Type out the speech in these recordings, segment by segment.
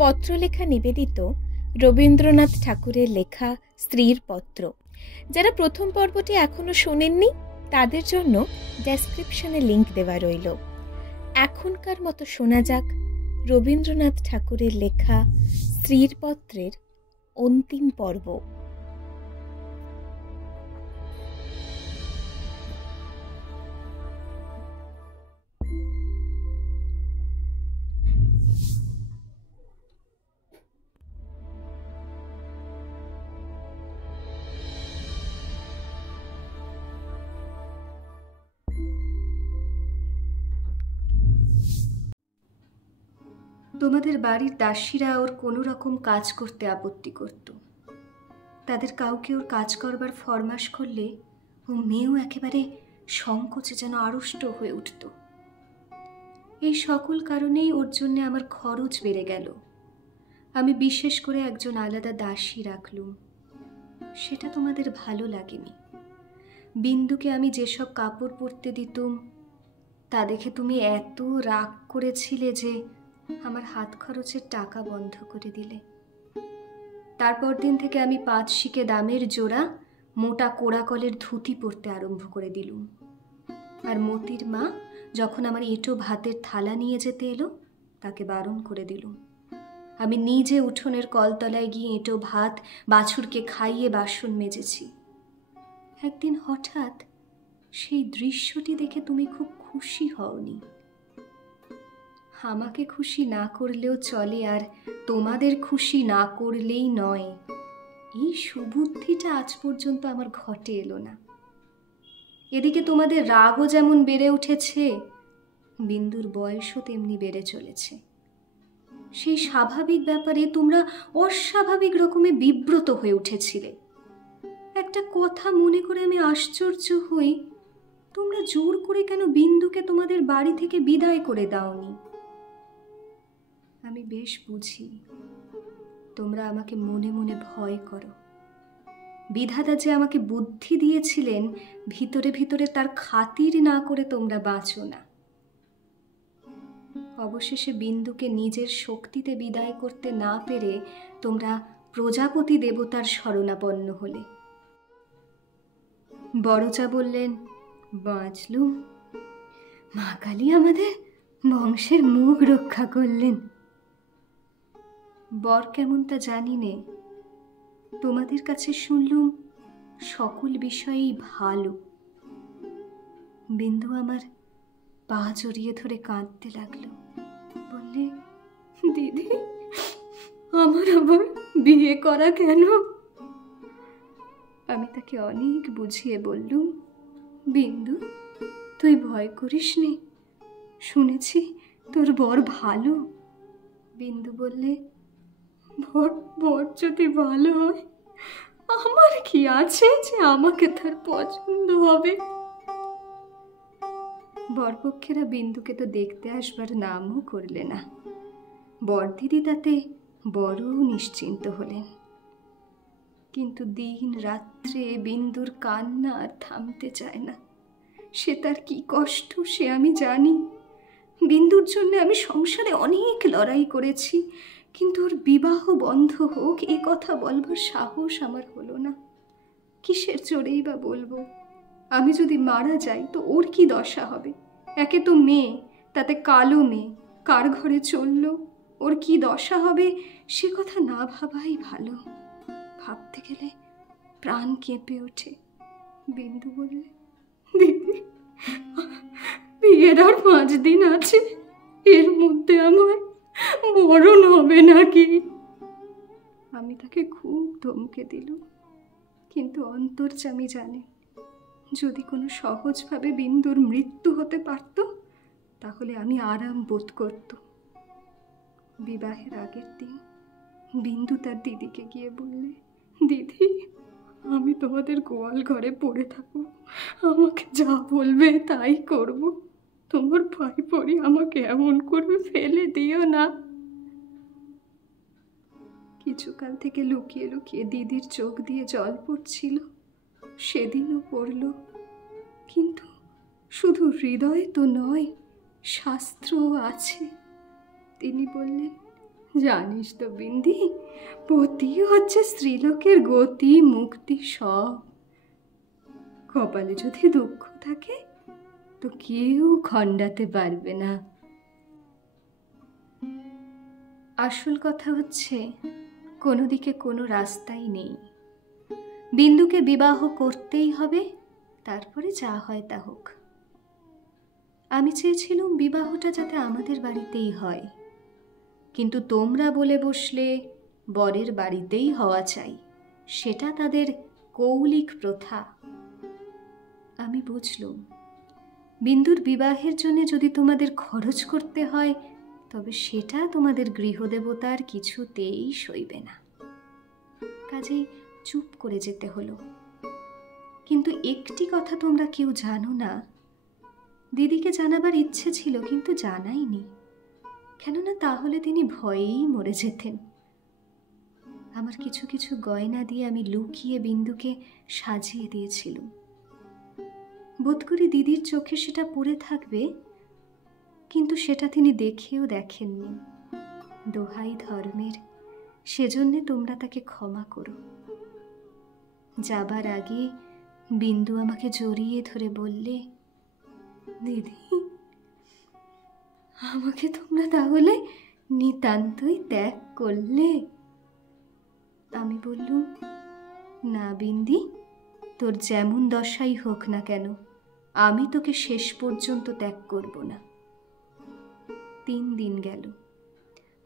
পত্রলেখা নিবেদিত রবীন্দ্রনাথ ঠাকুরের লেখা স্ত্রীর পত্র। যারা প্রথম পর্বটি এখনো শোনেননি তাদের জন্য ডেসক্রিপশনে লিংক দেওয়া রইল। এখনকার মতো শোনা যাক রবীন্দ্রনাথ ঠাকুরের লেখা স্ত্রীর পত্রের অন্তিম পর্ব। তোমাদের বাড়ির দাসীরা ওর কোনো রকম কাজ করতে আপত্তি করত। তাদের কাউকে ওর কাজ করবার ফরমাস করলে ও মেয়েও একেবারে সংকোচে যেন আড়ষ্ট হয়ে উঠত। এই সকল কারণেই ওর জন্যে আমার খরচ বেড়ে গেল। আমি বিশেষ করে একজন আলাদা দাসী রাখলুম। সেটা তোমাদের ভালো লাগেনি। বিন্দুকে আমি যেসব কাপড় পরতে দিতুম তা দেখে তুমি এত রাগ করেছিলে যে আমার হাত খরচের টাকা বন্ধ করে দিলে। তারপর দিন থেকে আমি 5 শিকে দামের জোড়া মোটা কোড়াকলের ধুতি পরতে আরম্ভ করে দিলুম। আর মতির মা যখন আমার এঁটো ভাতের থালা নিয়ে যেতে এলো তাকে বারণ করে দিলুম। আমি নিজে উঠোনের কলতলায় গিয়ে এঁটো ভাত বাছুরকে খাইয়ে বাসন মেজেছি। একদিন হঠাৎ সেই দৃশ্যটি দেখে তুমি খুব খুশি হওনি। আমাকে খুশি না করলেও চলে, আর তোমাদের খুশি না করলেই নয়, এই সুবুদ্ধিটা আজ পর্যন্ত আমার ঘটে এলো না। এদিকে তোমাদের রাগও যেমন বেড়ে উঠেছে, বিন্দুর বয়সও তেমনি বেড়ে চলেছে। সেই স্বাভাবিক ব্যাপারে তোমরা অস্বাভাবিক রকমে বিব্রত হয়ে উঠেছিলে। একটা কথা মনে করে আমি আশ্চর্য হই, তোমরা জোর করে কেন বিন্দুকে তোমাদের বাড়ি থেকে বিদায় করে দাওনি? আমি বেশ বুঝি তোমরা আমাকে মনে মনে ভয় করো। বিধাতা যে আমাকে বুদ্ধি দিয়েছিলেন, ভিতরে ভিতরে তার খাতির না করে তোমরা বাঁচো না। অবশেষে বিন্দুকে নিজের শক্তিতে বিদায় করতে না পেরে তোমরা প্রজাপতি দেবতার শরণাপন্ন হলে। বড়চা বললেন, বাঁচলুম, মা কালী আমাদের বংশের মুখ রক্ষা করলেন। বর কেমন তা জানি নে, তোমাদের কাছে শুনলুম সকল বিষয়েই ভালো। বিন্দু আমার পা জড়িয়ে ধরে কাঁদতে লাগলো, বললে, দিদি আমার আবার বিয়ে করা কেন? আমি তাকে অনেক বুঝিয়ে বললুম, বিন্দু তুই ভয় করিস নে, শুনেছি তোর বর ভালো। বিন্দু বললে, বর যদি ভালো হয় আমার কি আছে যে আমাকে তার পছন্দ হবে? বরপক্ষেরা বিন্দুকে তো দেখতে আসবার নামও করলে না। বরদিদি তাতে বড় নিশ্চিন্ত হলেন। কিন্তু দিন রাত্রে বিন্দুর কান্না আর থামতে চায় না। সে তার কি কষ্ট সে আমি জানি। বিন্দুর জন্য আমি সংসারে অনেক লড়াই করেছি, কিন্তু ওর বিবাহ বন্ধ হোক এ কথা বলবার সাহস আমার হলো না। কিসের জোরেই বা বলবো? আমি যদি মারা যাই তো ওর কি দশা হবে? একে তো মেয়ে, তাতে কালো মেয়ে, কার ঘরে চললো, ওর কি দশা হবে সে কথা না ভাবাই ভালো। ভাবতে গেলে প্রাণ কেঁপে ওঠে। বিন্দু বললে, দিদি বিয়ের আর 5 দিন আছে, এর মধ্যে আমার মরণ হবে নাকি? আমি তাকে খুব ধমকে দিলুম, কিন্তু অন্তর্যামী জানে যদি কোনো সহজভাবে বিন্দুর মৃত্যু হতে পারত তাহলে আমি আরাম বোধ করত। বিবাহের আগের দিন বিন্দু তার দিদিকে গিয়ে বললে, দিদি আমি তোমাদের গোয়াল ঘরে পড়ে থাকবো, আমাকে যা বলবে তাই করব, তোমার ভাই পড়ি আমাকে এমন করে ফেলে দিও না। কিছুকাল থেকে লুকিয়ে লুকিয়ে দিদির চোখ দিয়ে জল পড়ছিল, সেদিনও পড়ল। কিন্তু শুধু হৃদয় তো নয়, শাস্ত্রও আছে। তিনি বললেন, জানিস তো বিন্দি, পতি হচ্ছে স্ত্রীলোকের গতি মুক্তি সব। কপালে যদি দুঃখ থাকে তো কেউ খণ্ডাতে পারবে না। আসল কথা হচ্ছে কোনো দিকে কোনো রাস্তাই নেই। বিন্দুকে বিবাহ করতেই হবে, তারপরে যা হয় তা হোক। আমি চেয়েছিলাম বিবাহটা যাতে আমাদের বাড়িতেই হয়, কিন্তু তোমরা বলে বসলে বরের বাড়িতেই হওয়া চাই, সেটা তাদের কৌলিক প্রথা। আমি বুঝলুম বিন্দুর বিবাহের জন্য যদি তোমাদের খরচ করতে হয় তবে সেটা তোমাদের গৃহদেবতার কিছুতেই সইবে না। কাজেই চুপ করে যেতে হলো। কিন্তু একটি কথা তোমরা কেউ জানো না, দিদিকে জানাবার ইচ্ছে ছিল কিন্তু জানাইনি, কেননা তাহলে তিনি ভয়েই মরে যেতেন। আমার কিছু কিছু গয়না দিয়ে আমি লুকিয়ে বিন্দুকে সাজিয়ে দিয়েছিলাম। বোধ করি দিদির চোখে সেটা পড়ে থাকবে, কিন্তু সেটা তিনি দেখেও দেখেননি। দোহাই ধর্মের, সেজন্যে তোমরা তাকে ক্ষমা করো। যাবার আগে বিন্দু আমাকে জড়িয়ে ধরে বললে, দিদি, আমাকে তোমরা তাহলে নিতান্তই ত্যাগ করলে? আমি বললুম, না বিন্দি, তোর যেমন দশাই হোক না কেন আমি তোকে শেষ পর্যন্ত ত্যাগ করব না। 3 দিন গেল।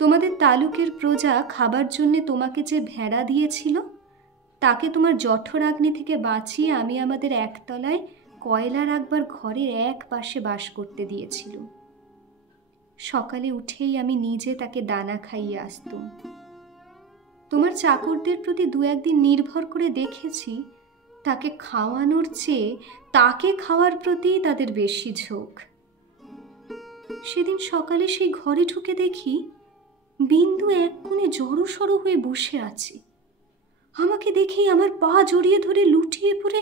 তোমাদের তালুকের প্রজা খাবার জন্যে তোমাকে যে ভেড়া দিয়েছিল তাকে তোমার জঠরাগ্নি থেকে বাঁচিয়ে আমি আমাদের একতলায় কয়লা রাখবার ঘরের এক পাশে বাস করতে দিয়েছিল। সকালে উঠেই আমি নিজে তাকে দানা খাইয়ে আসতুম। তোমার চাকরদের প্রতি 2-1 দিন নির্ভর করে দেখেছি, তাকে খাওয়ানোর চেয়ে তাকে খাওয়ার প্রতি তাদের বেশি ঝোঁক। সেদিন সকালে সেই ঘরে ঢুকে দেখি বিন্দু এক কোণে জড়সড় হয়ে বসে আছে। আমাকে দেখেই আমার পা জড়িয়ে ধরে লুটিয়ে পড়ে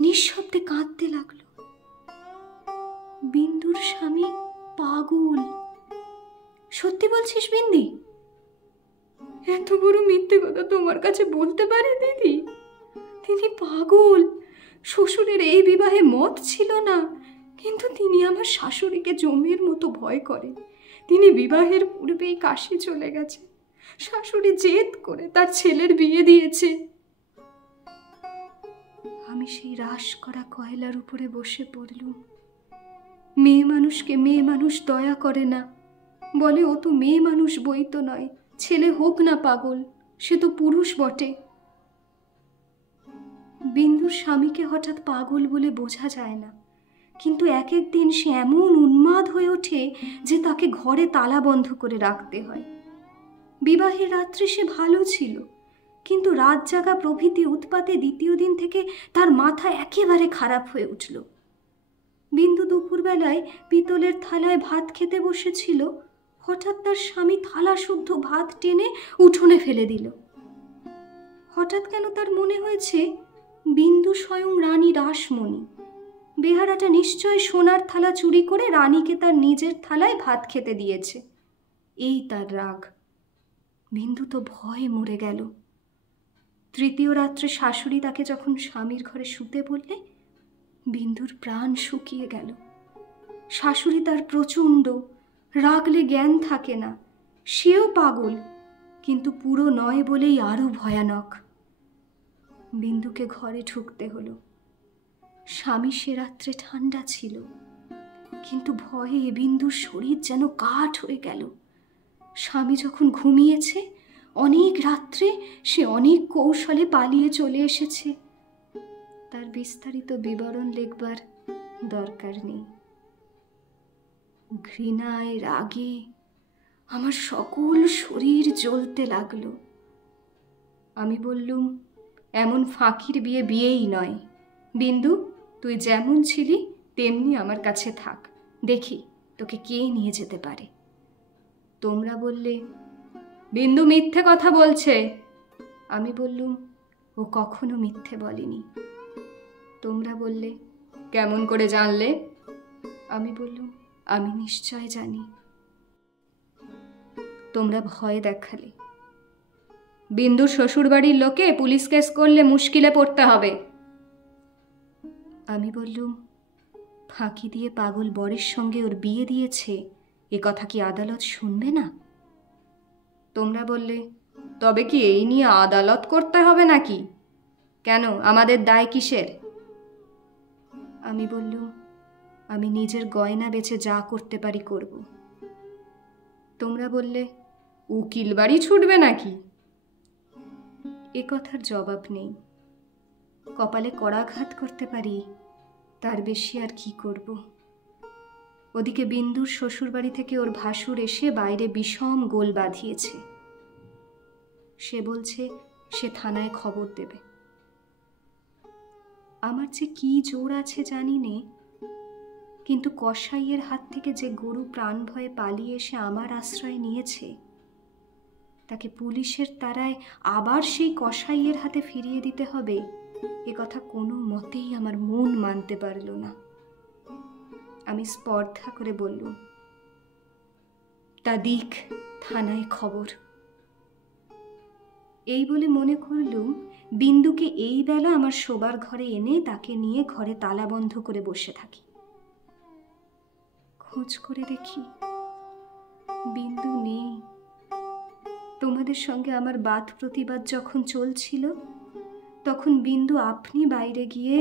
নিঃশব্দে কাঁদতে লাগলো। বিন্দুর স্বামী পাগল। সত্যি বলছিস বিন্দি? এত বড় মিথ্যে কথা তোমার কাছে বলতে পারে দিদি? তিনি পাগল। শ্বশুরের এই বিবাহে মত ছিল না, কিন্তু তিনি আমার শাশুড়িকে জমের মতো ভয় করেন। তিনি বিবাহের পূর্বেই কাশী চলে গেছে। শাশুড়ি জেদ করে তার ছেলের বিয়ে দিয়েছে। আমি সেই রাস করা কয়লার উপরে বসে পড়লুম। মেয়ে মানুষকে মেয়ে মানুষ দয়া করে না, বলে ও তো মেয়ে মানুষ বই তো নয়, ছেলে হোক না পাগল, সে তো পুরুষ বটে। বিন্দুর স্বামীকে হঠাৎ পাগল বলে বোঝা যায় না, কিন্তু এক এক দিন সে এমন উন্মাদ হয়ে ওঠে যে তাকে ঘরে তালা বন্ধ করে রাখতে হয়। বিবাহের রাত্রে সে ভালো ছিল, কিন্তু রাত জাগা প্রভৃতি উৎপাতে 2য় দিন থেকে তার মাথা একেবারে খারাপ হয়ে উঠল। বিন্দু দুপুরবেলায় পিতলের থালায় ভাত খেতে বসেছিল, হঠাৎ তার স্বামী থালা শুদ্ধ ভাত টেনে উঠোনে ফেলে দিল। হঠাৎ কেন তার মনে হয়েছে বিন্দু স্বয়ং রানী রাসমণি। বেহারাটা নিশ্চয় সোনার থালা চুরি করে রানীকে তার নিজের থালায় ভাত খেতে দিয়েছে, এই তার রাগ। বিন্দু তো ভয়ে মরে গেল। 3য় রাত্রে শাশুড়ি তাকে যখন স্বামীর ঘরে শুতে বললে, বিন্দুর প্রাণ শুকিয়ে গেল। শাশুড়ি তার প্রচণ্ড, রাগলে জ্ঞান থাকে না, সেও পাগল, কিন্তু পুরো নয় বলেই আরো ভয়ানক। বিন্দুকে ঘরে ঢুকতে হলো। স্বামী সে রাত্রে ঠান্ডা ছিল, কিন্তু ভয়ে বিন্দুর শরীর যেন কাঠ হয়ে গেল। স্বামী যখন ঘুমিয়েছে, অনেক রাত্রে সে অনেক কৌশলে পালিয়ে চলে এসেছে। তার বিস্তারিত বিবরণ লিখবার দরকার নেই। ঘৃণায় রাগে আমার সকল শরীর জ্বলতে লাগলো। আমি বললুম, এমন ফাঁকির বিয়ে বিয়েই নয়। বিন্দু, তুই যেমন ছিলি তেমনি আমার কাছে থাক, দেখি তোকে কে নিয়ে যেতে পারে। তোমরা বললে, বিন্দু মিথ্যে কথা বলছে। আমি বললুম, ও কখনো মিথ্যে বলেনি। তোমরা বললে, কেমন করে জানলে? আমি বললুম, আমি নিশ্চয় জানি। তোমরা ভয় দেখালে। বিন্দুর শ্বশুরবাড়ির লোকে পুলিশ কেস করলে মুশকিলে পড়তে হবে। আমি বললুম, ফাঁকি দিয়ে পাগল বরের সঙ্গে ওর বিয়ে দিয়েছে, এ কথা কি আদালত শুনবে না? তোমরা বললে, তবে কি এই নিয়ে আদালত করতে হবে নাকি? কেন, আমাদের দায় কিসের? আমি বললুম, আমি নিজের গয়না বেচে যা করতে পারি করব। তোমরা বললে, উকিল বাড়ি ছুটবে নাকি? এ কথার জবাব নেই। কপালে করাঘাত করতে পারি, তার বেশি আর কি করব। ওদিকে বিন্দুর শ্বশুরবাড়ি থেকে ওর ভাসুর এসে বাইরে বিষম গোল বাঁধিয়েছে। সে বলছে সে থানায় খবর দেবে। আমার যে কি জোর আছে জানি নে, কিন্তু কসাইয়ের হাত থেকে যে গরু প্রাণ ভয়ে পালিয়ে এসে আমার আশ্রয় নিয়েছে, তাকে পুলিশের তাড়ায় আবার সেই কসাইয়ের হাতে ফিরিয়ে দিতে হবে, এ কথা কোনো মতেই আমার মন মানতে পারল না। আমি স্পর্ধা করে বললুম, তা দিক থানায় খবর। এই বলে মনে করলুম বিন্দুকে এই বেলা আমার শোবার ঘরে এনে তাকে নিয়ে ঘরে তালা বন্ধ করে বসে থাকি। খোঁজ করে দেখি বিন্দু নেই। তোমাদের সঙ্গে আমার বাদ প্রতিবাদ যখন চলছিল, তখন বিন্দু আপনি বাইরে গিয়ে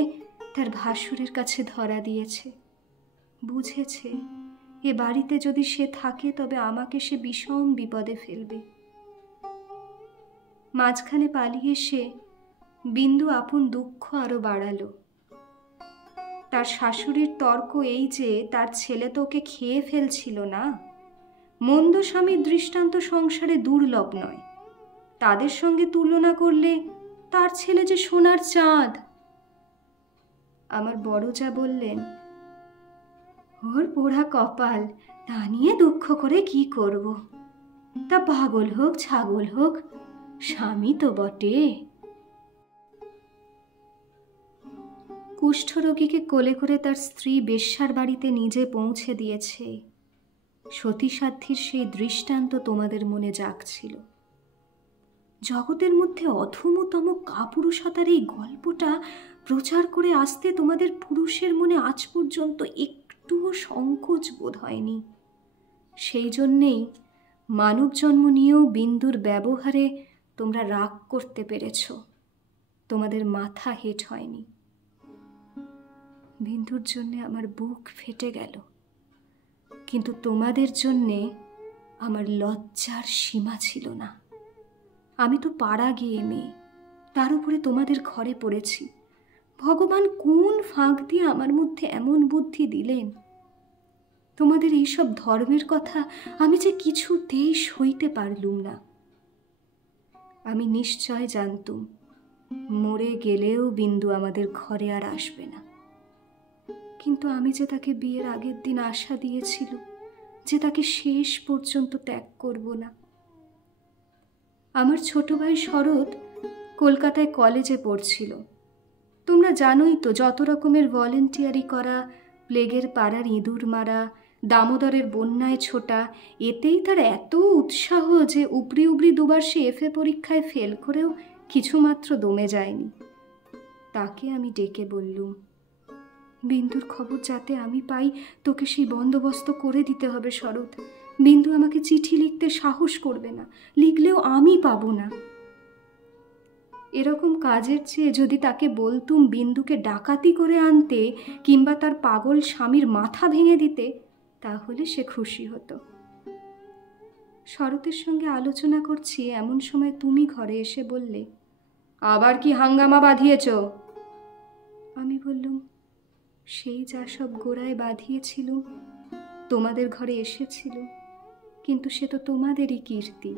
তার ভাসুরের কাছে ধরা দিয়েছে। বুঝেছে এ বাড়িতে যদি সে থাকে তবে আমাকে সে বিষম বিপদে ফেলবে। মাঝখানে পালিয়ে এসে বিন্দু আপন দুঃখ আরো বাড়ালো। তার শাশুড়ির তর্ক এই যে তার ছেলে তো ওকে খেয়ে ফেলছিল না। মন্দ স্বামীর দৃষ্টান্ত সংসারে দুর্লভ নয়, তাদের সঙ্গে তুলনা করলে তার ছেলে যে সোনার চাঁদ। আমার বড় যা বললেন, ওর পোড়া কপাল, তা নিয়ে দুঃখ করে কি করব? তা পাগল হোক ছাগল হোক, স্বামী তো বটে। কুষ্ঠরোগীকে কোলে করে তার স্ত্রী বেশ্যার বাড়িতে নিজে পৌঁছে দিয়েছে, সতীসাধ্যীর সেই দৃষ্টান্ত তোমাদের মনে জাগছিল। জগতের মধ্যে অধমতম কাপুরুষতার এই গল্পটা প্রচার করে আসতে তোমাদের পুরুষের মনে আজ পর্যন্ত একটুও সংকোচ বোধ হয়নি। সেই জন্যেই মানব জন্ম নিয়েও বিন্দুর ব্যবহারে তোমরা রাগ করতে পেরেছ, তোমাদের মাথা হেঁট হয়নি। বিন্দুর জন্যে আমার বুক ফেটে গেল, কিন্তু তোমাদের জন্যে আমার লজ্জার সীমা ছিল না। আমি তো পাড়া গিয়ে মেয়ে, তার উপরে তোমাদের ঘরে পড়েছি। ভগবান কোন ফাঁক দিয়ে আমার মধ্যে এমন বুদ্ধি দিলেন? তোমাদের এইসব ধর্মের কথা আমি যে কিছুতেই সইতে পারলুম না। আমি নিশ্চয় জানতুম মরে গেলেও বিন্দু আমাদের ঘরে আর আসবে না, কিন্তু আমি যে তাকে বিয়ের আগের দিন আশা দিয়েছিল যে তাকে শেষ পর্যন্ত ত্যাগ করব না। আমার ছোট ভাই শরৎ কলকাতায় কলেজে পড়ছিল। তোমরা জানোই তো, যত রকমের ভলেন্টিয়ারি করা, প্লেগের পাড়ার ইঁদুর মারা, দামোদরের বন্যায় ছোটা, এতেই তার এত উৎসাহ যে উপরি উপরি দুবার সে এফএ পরীক্ষায় ফেল করেও কিছুমাত্র দমে যায়নি। তাকে আমি ডেকে বললুম, বিন্দুর খবর যাতে আমি পাই তোকে সেই বন্দোবস্ত করে দিতে হবে শরৎ। বিন্দু আমাকে চিঠি লিখতে সাহস করবে না, লিখলেও আমি পাবো না। এরকম কাজের চেয়ে যদি তাকে বলতুম বিন্দুকে ডাকাতি করে আনতে কিংবা তার পাগল স্বামীর মাথা ভেঙে দিতে, তাহলে সে খুশি হতো। শরতের সঙ্গে আলোচনা করছি এমন সময় তুমি ঘরে এসে বললে, আবার কি হাঙ্গামা বাঁধিয়েছ? আমি বললুম, সেই যা সব গোড়ায় বাঁধিয়েছিল তোমাদের ঘরে এসেছিল, কিন্তু সে তো তোমাদেরই কীর্তি।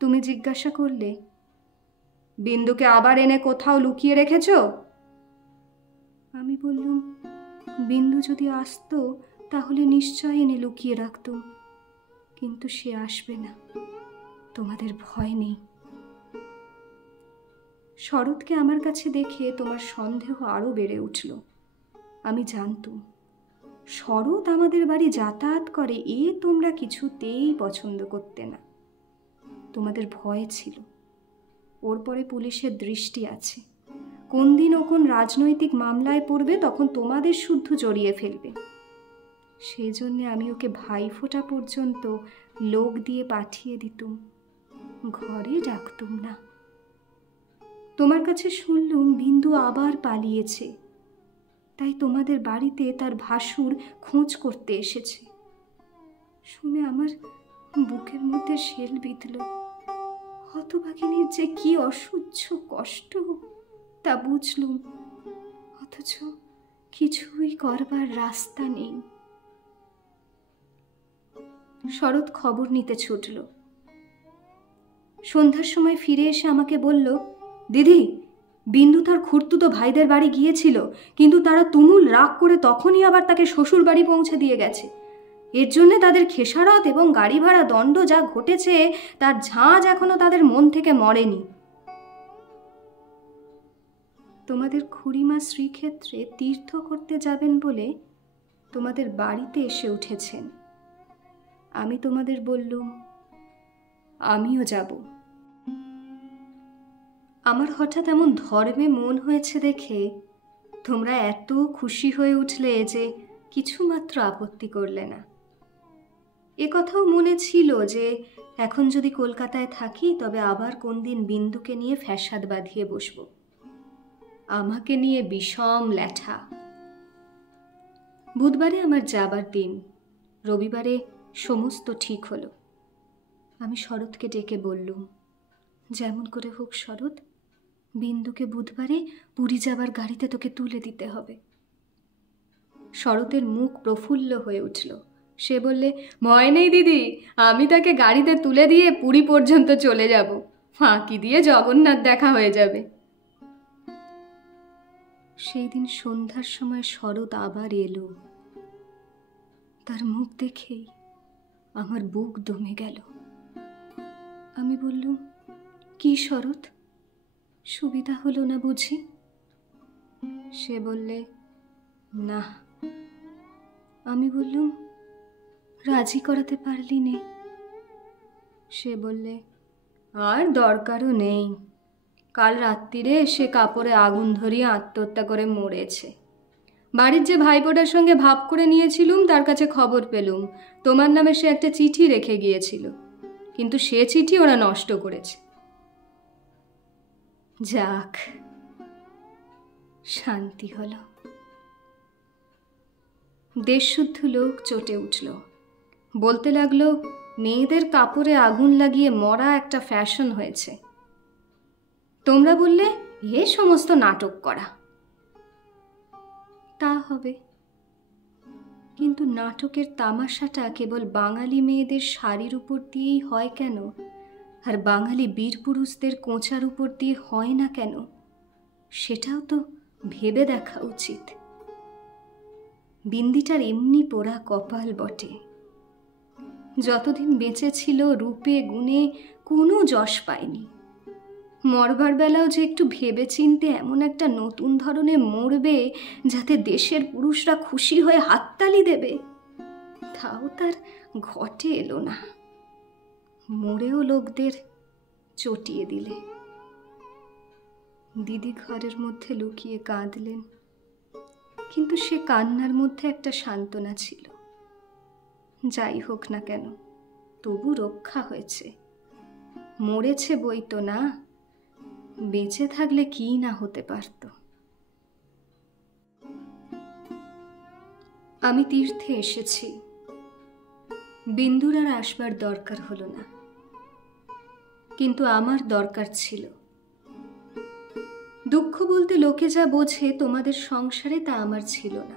তুমি জিজ্ঞাসা করলে, বিন্দুকে আবার এনে কোথাও লুকিয়ে রেখেছ? আমি বললুম, বিন্দু যদি আসতো তাহলে নিশ্চয় এনে লুকিয়ে রাখতুম, কিন্তু সে আসবে না, তোমাদের ভয় নেই। শরৎকে আমার কাছে দেখে তোমার সন্দেহ আরো বেড়ে উঠল। আমি জানতুম শরৎ আমাদের বাড়ি যাতায়াত করে এ তোমরা কিছুতেই পছন্দ করতে না। তোমাদের ভয় ছিল, ওর পরে পুলিশের দৃষ্টি আছে, কোন দিন ও কোন রাজনৈতিক মামলায় পড়বে তখন তোমাদের শুদ্ধ জড়িয়ে ফেলবে। সেই জন্যে আমি ওকে ভাইফোঁটা পর্যন্ত লোক দিয়ে পাঠিয়ে দিতুম, ঘরে ডাকতুম না। তোমার কাছে শুনলুম বিন্দু আবার পালিয়েছে, তাই তোমাদের বাড়িতে তার ভাসুর খোঁজ করতে এসেছে। শুনে আমার বুকের মধ্যে শেল বিঁধল। হতভাগিনীর যে কি অসহ্য কষ্ট তা বুঝলুম, অথচ কিছুই করবার রাস্তা নেই। শরৎ খবর নিতে ছুটল। সন্ধ্যার সময় ফিরে এসে আমাকে বলল, দিদি, বিন্দু তার খুড়তুতো ভাইদের বাড়ি গিয়েছিল, কিন্তু তারা তুমুল রাগ করে তখনই আবার তাকে শ্বশুর বাড়ি পৌঁছে দিয়ে গেছে। এর জন্যে তাদের খেসারত এবং গাড়ি ভাড়া দণ্ড যা ঘটেছে তার ঝাঁজ এখনো তাদের মন থেকে মরেনি। তোমাদের খুড়িমা শ্রীক্ষেত্রে তীর্থ করতে যাবেন বলে তোমাদের বাড়িতে এসে উঠেছেন। আমি তোমাদের বললুম, আমিও যাব। আমার হঠাৎ এমন ধর্মে মন হয়েছে দেখে তোমরা এত খুশি হয়ে উঠলে যে কিছুমাত্র আপত্তি করলে না। এ কথাও মনে ছিল যে এখন যদি কলকাতায় থাকি তবে আবার কোন দিন বিন্দুকে নিয়ে ফ্যাসাদ বাঁধিয়ে বসব, আমাকে নিয়ে বিষম ল্যাঠা। বুধবারে আমার যাবার দিন, রবিবারে সমস্ত ঠিক হলো। আমি শরৎকে ডেকে বললুম, যেমন করে হোক শরৎ, বিন্দুকে বুধবারে পুরী যাবার গাড়িতে তোকে তুলে দিতে হবে। শরতের মুখ প্রফুল্ল হয়ে উঠল। সে বললে, ভয় নেই দিদি, আমি তাকে গাড়িতে তুলে দিয়ে পুরী পর্যন্ত চলে যাব, ফাঁকি দিয়ে জগন্নাথ দেখা হয়ে যাবে। সেই দিন সন্ধ্যার সময় শরৎ আবার এলো। তার মুখ দেখেই আমার বুক দমে গেল। আমি বললুম, কি শরৎ, সুবিধা হলো না বুঝি? সে বললে, না। আমি বললুম, রাজি করাতে পারলি নে? সে বললে, আর দরকারও নেই। কাল রাত্রিরে সে কাপড়ে আগুন ধরিয়ে আত্মহত্যা করে মরেছে। বাড়ির যে ভাইপোটার সঙ্গে ভাব করে নিয়েছিলুম তার কাছে খবর পেলুম তোমার নামে সে একটা চিঠি রেখে গিয়েছিল, কিন্তু সে চিঠি ওরা নষ্ট করেছে। যাক, শান্তি হল। দেশশুদ্ধ লোক চটে উঠল, বলতে লাগলো, মেয়েদের কাপড়ে আগুন লাগিয়ে মরা একটা ফ্যাশন হয়েছে। তোমরা বললে এ সমস্ত নাটক করা। তা হবে, কিন্তু নাটকের তামাশাটা কেবল বাঙালি মেয়েদের শাড়ির উপর দিয়েই হয় কেন, আর বাঙালি বীর পুরুষদের কোঁচার উপর দিয়ে হয় না কেন, সেটাও তো ভেবে দেখা উচিত। বিন্দিটার এমনি পোড়া কপাল বটে, যতদিন বেঁচে ছিল রূপে গুণে কোনো যশ পায়নি। মরবার বেলাও যে একটু ভেবে চিনতে এমন একটা নতুন ধরনের মরবে যাতে দেশের পুরুষরা খুশি হয়ে হাততালি দেবে, তাও তার ঘটে এলো না। মরেও লোকদের চটিয়ে দিলে। দিদি ঘরের মধ্যে লুকিয়ে কাঁদলেন, কিন্তু সে কান্নার মধ্যে একটা সান্ত্বনা ছিল। যাই হোক না কেন, তবু রক্ষা হয়েছে। মরেছে বই তো না, বেঁচে থাকলে কি না হতে পারত। আমি তীর্থে এসেছি, বিন্দুর আর আসবার দরকার হলো না, কিন্তু আমার দরকার ছিল। দুঃখ বলতে লোকে যা বোঝে তোমাদের সংসারে তা আমার ছিল না।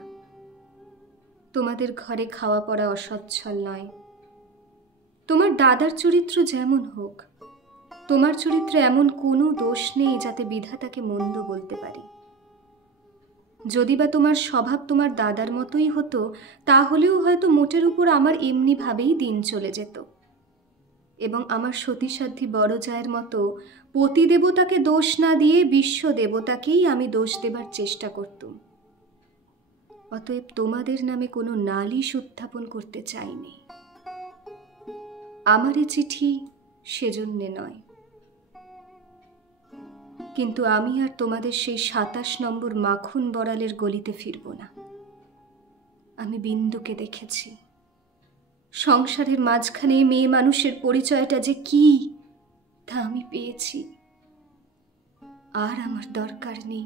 তোমাদের ঘরে খাওয়া পড়া অসচ্ছল নয়। তোমার দাদার চরিত্র যেমন হোক, তোমার চরিত্রে এমন কোনো দোষ নেই যাতে বিধাতাকে মন্দ বলতে পারি। যদি বা তোমার স্বভাব তোমার দাদার মতোই হতো, তাহলেও হয়তো মোটের উপর আমার এমনি ভাবেই দিন চলে যেত, এবং আমার সতীসাধ্যী বড় জায়ের মতো পতি দেবতাকে দোষ না দিয়ে বিশ্ব দেবতাকেই আমি দোষ দেবার চেষ্টা করতুম। অতএব তোমাদের নামে কোনো নালিশ উত্থাপন করতে চাইনি। আমার এ চিঠি সেজন্যে নয়, কিন্তু আমি আর তোমাদের সেই 27 নম্বর মাখন বড়ালের গলিতে ফিরব না। আমি বিন্দুকে দেখেছি। সংসারের মাঝখানে মেয়ে মানুষের পরিচয়টা যে কি তা আমি পেয়েছি। আর আমার দরকার নেই।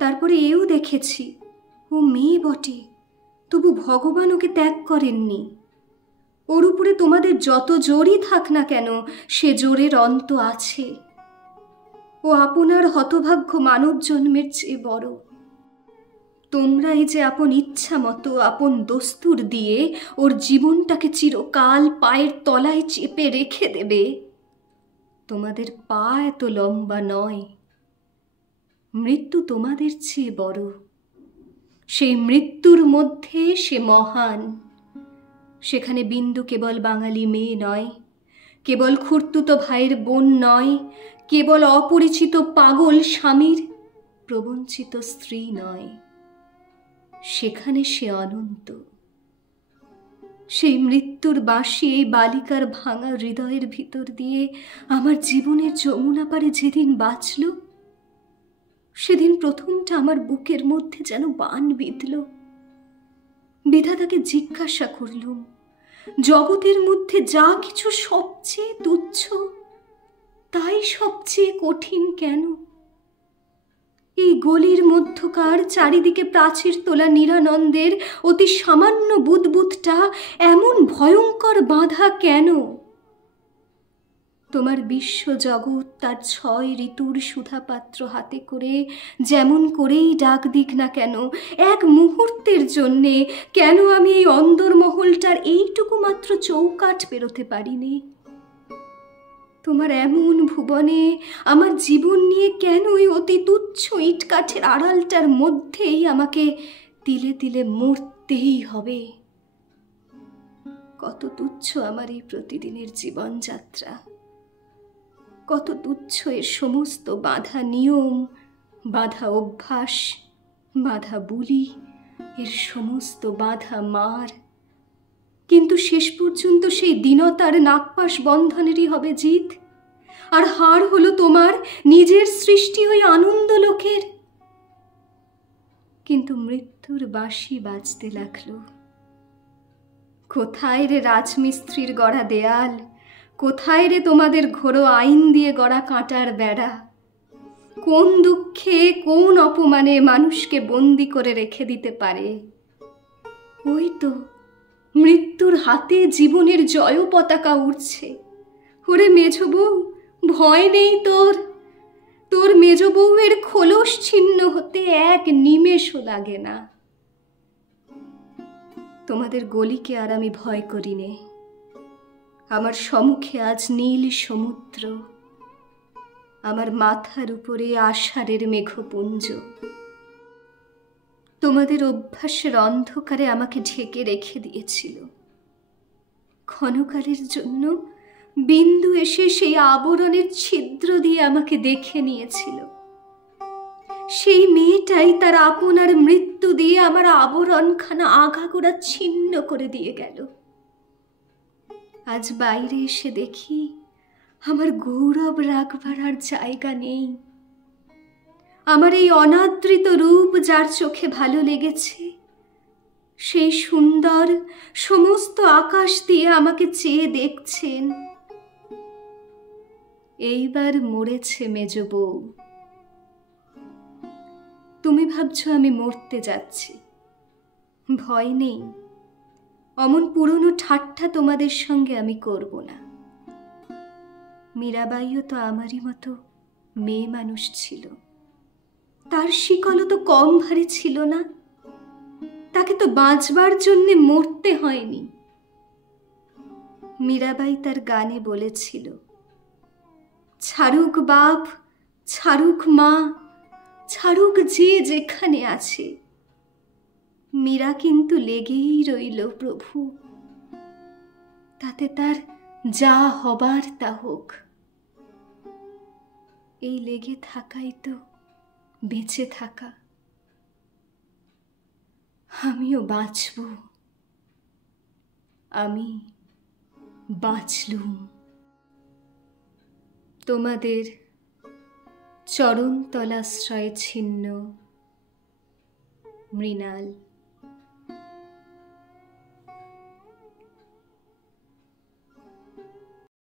তারপরে এও দেখেছি, ও মেয়ে বটে, তবু ভগবান ওকে ত্যাগ করেননি। ওর উপরে তোমাদের যত জোরই থাক না কেন, সে জোরের অন্ত আছে। ও আপনার হতভাগ্য মানব জন্মের চেয়ে বড়। তোমরা এই যে আপন ইচ্ছা মতো আপন দস্তুর দিয়ে ওর জীবনটাকে চিরকাল পায়ের তলায় চেপে রেখে দেবে, তোমাদের পা এত লম্বা নয়। মৃত্যু তোমাদের চেয়ে বড়। সেই মৃত্যুর মধ্যে সে মহান। সেখানে বিন্দু কেবল বাঙালি মেয়ে নয়, কেবল খুড়তুতো ভাইয়ের বোন নয়, কেবল অপরিচিত পাগল স্বামীর প্রবঞ্চিত স্ত্রী নয়। সেখানে সে অনন্ত। সেই মৃত্যুর বাঁশি এই বালিকার ভাঙা হৃদয়ের ভিতর দিয়ে আমার জীবনের যমুনা পারে যেদিন বাঁচল, সেদিন প্রথমটা আমার বুকের মধ্যে যেন বান বিঁধল। বিধাতাকে জিজ্ঞাসা করলুম, জগতের মধ্যে যা কিছু সবচেয়ে তুচ্ছ, তাই সবচেয়ে কঠিন কেন? এই গলির মধ্যকার চারিদিকে প্রাচীর তোলা নিরানন্দের অতি সামান্য বুদবুদটা এমন ভয়ঙ্কর বাঁধা কেন? তোমার বিশ্বজগৎ তার 6 ঋতুর সুধাপাত্র হাতে করে যেমন করেই ডাক দিক না কেন, এক মুহূর্তের জন্যে কেন আমি এই অন্দরমহলটার এইটুকু মাত্র চৌকাঠ পেরোতে পারিনি? তোমার এমন ভুবনে আমার জীবন নিয়ে কেন ওই অতি তুচ্ছ ইটকাঠের আড়ালটার মধ্যেই আমাকে তিলে তিলে মরতেই হবে? কত তুচ্ছ আমার এই প্রতিদিনের জীবনযাত্রা, কত তুচ্ছ এর সমস্ত বাঁধা নিয়ম, বাঁধা অভ্যাস, বাঁধা বুলি, এর সমস্ত বাঁধা মার। কিন্তু শেষ পর্যন্ত সেই দীনতার নাগপাশ বন্ধনেরই হবে জিত, আর হার হলো তোমার নিজের সৃষ্টি ওই আনন্দ লোকের। কিন্তু মৃত্যুর বাঁশি বাজতে লাগলো। কোথায় রে রাজমিস্ত্রির গড়া দেয়াল, কোথায় রে তোমাদের ঘোরো আইন দিয়ে গড়া কাঁটার বেড়া? কোন দুঃখে কোন অপমানে মানুষকে বন্দি করে রেখে দিতে পারে? ওই তো মৃত্যুর হাতে জীবনের জয় পতাকা উঠছে। ওরে মেজ বউ, ভয় নেই তোর। তোর মেজ বউয়ের খোলস ছিন্ন হতে 1 নিমেষও লাগে না। তোমাদের গলিকে আর আমি ভয় করি নে। আমার সম্মুখে আজ নীল সমুদ্র, আমার মাথার উপরে আষাঢ়ের মেঘপুঞ্জ। তোমাদের অভ্যাসের অন্ধকারে আমাকে ঢেকে রেখে দিয়েছিল। ক্ষণকালের জন্য বিন্দু এসে সেই আবরণের ছিদ্র দিয়ে আমাকে দেখে নিয়েছিল। সেই মেয়েটাই তার আপনার মৃত্যু দিয়ে আমার আবরণখানা আগাগোড়া ছিন্ন করে দিয়ে গেল। আজ বাইরে এসে দেখি আমার গৌরব রাখবার আর জায়গা নেই। আমার এই অনাদৃত রূপ যার চোখে ভালো লেগেছে, সেই সুন্দর সমস্ত আকাশ দিয়ে আমাকে চেয়ে দেখছেন। এইবার মরেছে মেজ বউ। তুমি ভাবছো আমি মরতে যাচ্ছি। ভয় নেই, অমন পুরনো ঠাট্টা তোমাদের সঙ্গে আমি করব না। মীরাবাইও তো আমারই মতো মেয়ে মানুষ ছিল। তার শিকলও তো কম ভারী ছিল না। তাকে তো বাঁচবার জন্যে মরতে হয়নি। মীরাবাই তার গানে বলেছিল, ছাড়ুক বাপ, ছাড়ুক মা, ছাড়ুক যে যেখানে আছে, মীরা কিন্তু লেগেই রইল প্রভু। তাতে তার যা হবার তা হোক। এই লেগে থাকাই তো বেঁচে থাকা। আমিও বাঁচব, আমি বাঁচলুম। তোমাদের চরণতলাশ্রয়ে ছিন্ন মৃণাল।